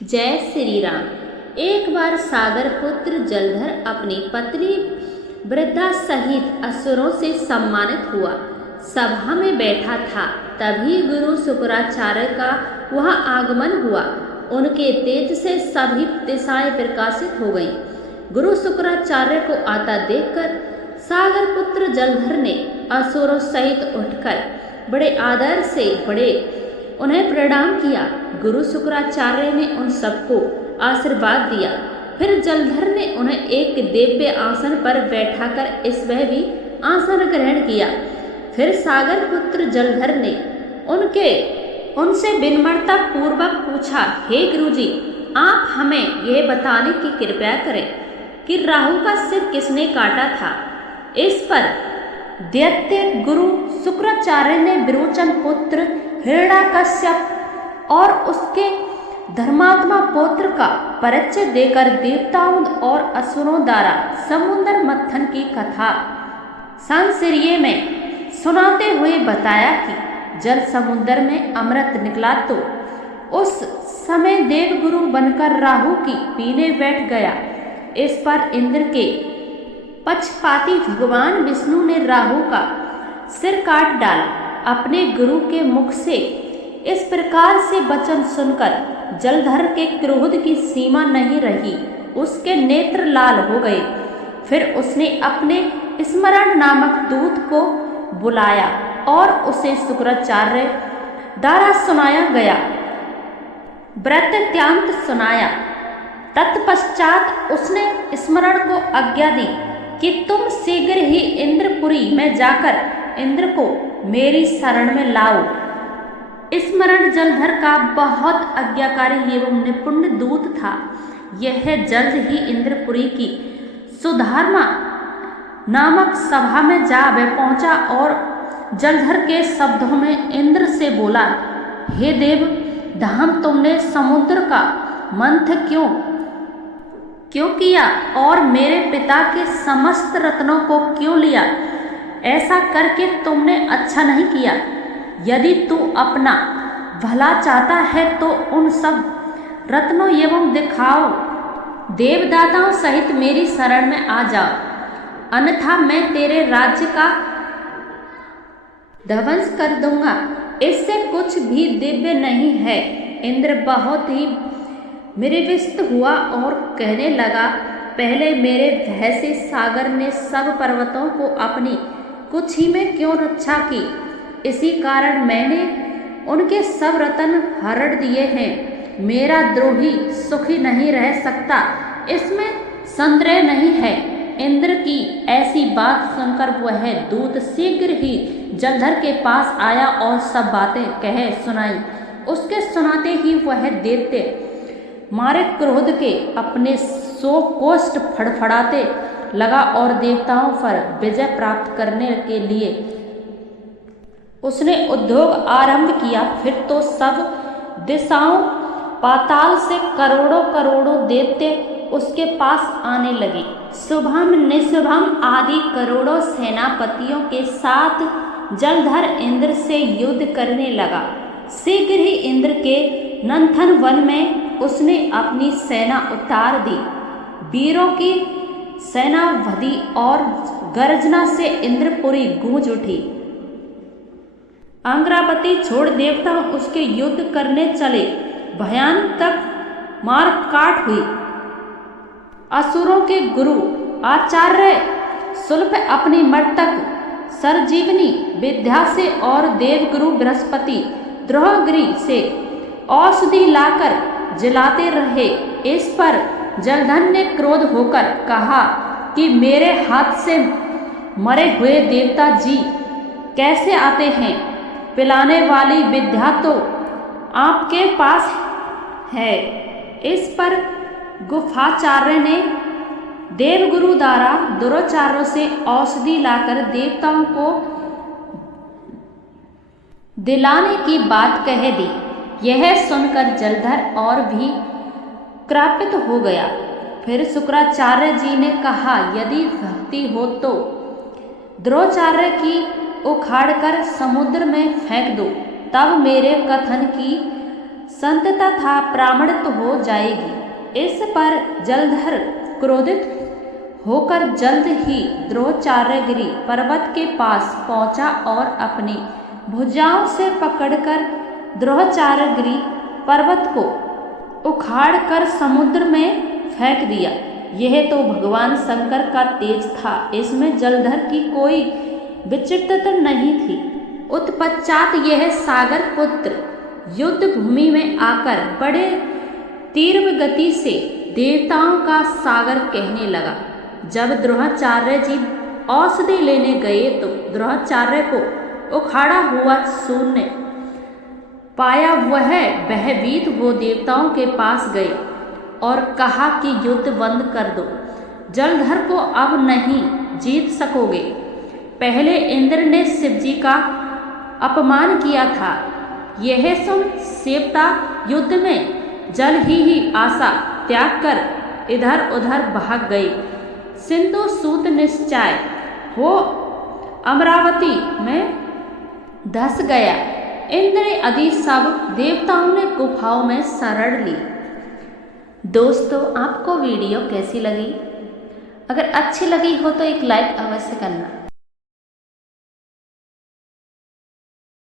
जय श्री राम। एक बार सागर पुत्र जलधर अपनी पत्नी वृद्धा सहित असुरों से सम्मानित हुआ सभा में बैठा था। तभी गुरु शुक्राचार्य का वहां आगमन हुआ। उनके तेज से सभी दिशाएं प्रकाशित हो गईं। गुरु शुक्राचार्य को आता देखकर सागर पुत्र जलधर ने असुरों सहित उठकर बड़े आदर से उन्हें प्रणाम किया। गुरु शुक्राचार्य ने उन सबको आशीर्वाद दिया। फिर जलधर ने उन्हें एक दिव्य आसन पर बैठाकर इसमें भी आसन ग्रहण किया। फिर सागर पुत्र जलधर ने उनसे विनम्रता पूर्वक पूछा, हे गुरुजी, आप हमें यह बताने की कृपा करें कि राहु का सिर किसने काटा था। इस पर दैत्य गुरु शुक्राचार्य ने विरोचन पुत्र हिरण्यकश्यप और उसके धर्मात्मा पुत्र का परिचय देकर देवताओं और असुरों द्वारा समुद्र मंथन की कथा सांसिरिये में सुनाते हुए बताया कि जल समुद्र में अमृत निकला तो उस समय देवगुरु बनकर राहु की पीने बैठ गया। इस पर इंद्र के पक्षपाती भगवान विष्णु ने राहु का सिर काट डाला। अपने गुरु के मुख से इस प्रकार से वचन सुनकर जलधर के क्रोध की सीमा नहीं रही। उसके नेत्र लाल हो गए। फिर उसने अपने स्मरण नामक दूत को बुलाया और उसे शुक्राचार्य द्वारा सुनाया गया वृत्तांत सुनाया। तत्पश्चात उसने स्मरण को आज्ञा दी कि तुम शीघ्र ही इंद्रपुरी में जाकर इंद्र को मेरी शरण में लाओ। स्मरण जलधर का बहुत आज्ञाकारी एवं निपुण दूत था। यह जल्द ही इंद्रपुरी की सुधारमा नामक सभा में जा पहुंचा और जलधर के शब्दों में इंद्र से बोला, हे देव धाम, तुमने समुद्र का मंथन क्यों किया और मेरे पिता के समस्त रत्नों को क्यों लिया? ऐसा करके तुमने अच्छा नहीं किया। यदि तू अपना भला चाहता है तो उन सब रत्नों एवं दिखाओ देवदाताओं सहित मेरी शरण में आ जाओ, अन्यथा मैं तेरे राज्य का ध्वंस कर दूंगा। इससे कुछ भी दिव्य नहीं है। इंद्र बहुत ही मृविष्ट हुआ और कहने लगा, पहले मेरे भय से सागर ने सब पर्वतों को अपनी कुछ ही में क्यों रक्षा की? इसी कारण मैंने उनके सब रत्न हरण दिए हैं। मेरा द्रोही सुखी नहीं रह सकता, इसमें संदेह नहीं है। इंद्र की ऐसी बात सुनकर वह दूत शीघ्र ही जलधर के पास आया और सब बातें कह सुनाई। उसके सुनाते ही वह दैत्य मारे क्रोध के अपने 100 कोष्ठ फड़फड़ाते लगा और देवताओं पर विजय प्राप्त करने के लिए उसने उद्योग आरंभ किया। फिर तो सब दिशाओं पाताल से करोड़ों दैत्य उसके पास आने लगे। शुभम निशुभम आदि करोड़ों सेनापतियों के साथ जलधर इंद्र से युद्ध करने लगा। शीघ्र ही इंद्र के नंथन वन में उसने अपनी सेना उतार दी। वीरों की सेना वधी और गर्जना से इंद्रपुरी गूंज उठी। अंग्रावती छोड़ देवता उसके युद्ध करने चले। भयानक मारकाट हुई। असुरों के गुरु आचार्य शुल्प अपनी मर्तक सरजीवनी विद्या से और देवगुरु बृहस्पति द्रोहगिरी से औषधि लाकर जलाते रहे। इस पर जलधर ने क्रोध होकर कहा कि मेरे हाथ से मरे हुए देवता जी कैसे आते हैं? पिलाने वाली विद्या तो आपके पास है। इस पर गुफाचार्य ने देवगुरु द्वारा दुराचार्यों से औषधि लाकर देवताओं को दिलाने की बात कह दी। यह सुनकर जलधर और भी क्रापित हो गया। फिर शुक्राचार्य जी ने कहा, यदि भक्ति हो तो द्रोणाचार्य की उखाड़कर समुद्र में फेंक दो, तब मेरे कथन की संतता था प्रामाणित हो जाएगी। इस पर जलधर क्रोधित होकर जल्द ही द्रोणाचार्यगिरि पर्वत के पास पहुंचा और अपनी भुजाओं से पकड़कर द्रोणाचार्यगिरि पर्वत को उखाड़कर समुद्र में फेंक दिया। यह तो भगवान शंकर का तेज था, इसमें जलधर की कोई विचित्रता नहीं थी। उत्पश्चात यह सागर पुत्र युद्ध भूमि में आकर बड़े तीव्र गति से देवताओं का सागर कहने लगा। जब द्रोणाचार्य जी औषधि लेने गए तो द्रोणाचार्य को उखाड़ा हुआ शून्य पाया। वह भयभीत वो देवताओं के पास गए और कहा कि युद्ध बंद कर दो, जलधर को अब नहीं जीत सकोगे। पहले इंद्र ने शिवजी का अपमान किया था। यह सुन देवता युद्ध में जल ही आशा त्याग कर इधर उधर भाग गई। सिंधु सूत निश्चय हो अमरावती में धस गया। इंद्र आदि सब देवताओं ने गुफाओं में शरण ली। दोस्तों, आपको वीडियो कैसी लगी? अगर अच्छी लगी हो तो एक लाइक अवश्य करना।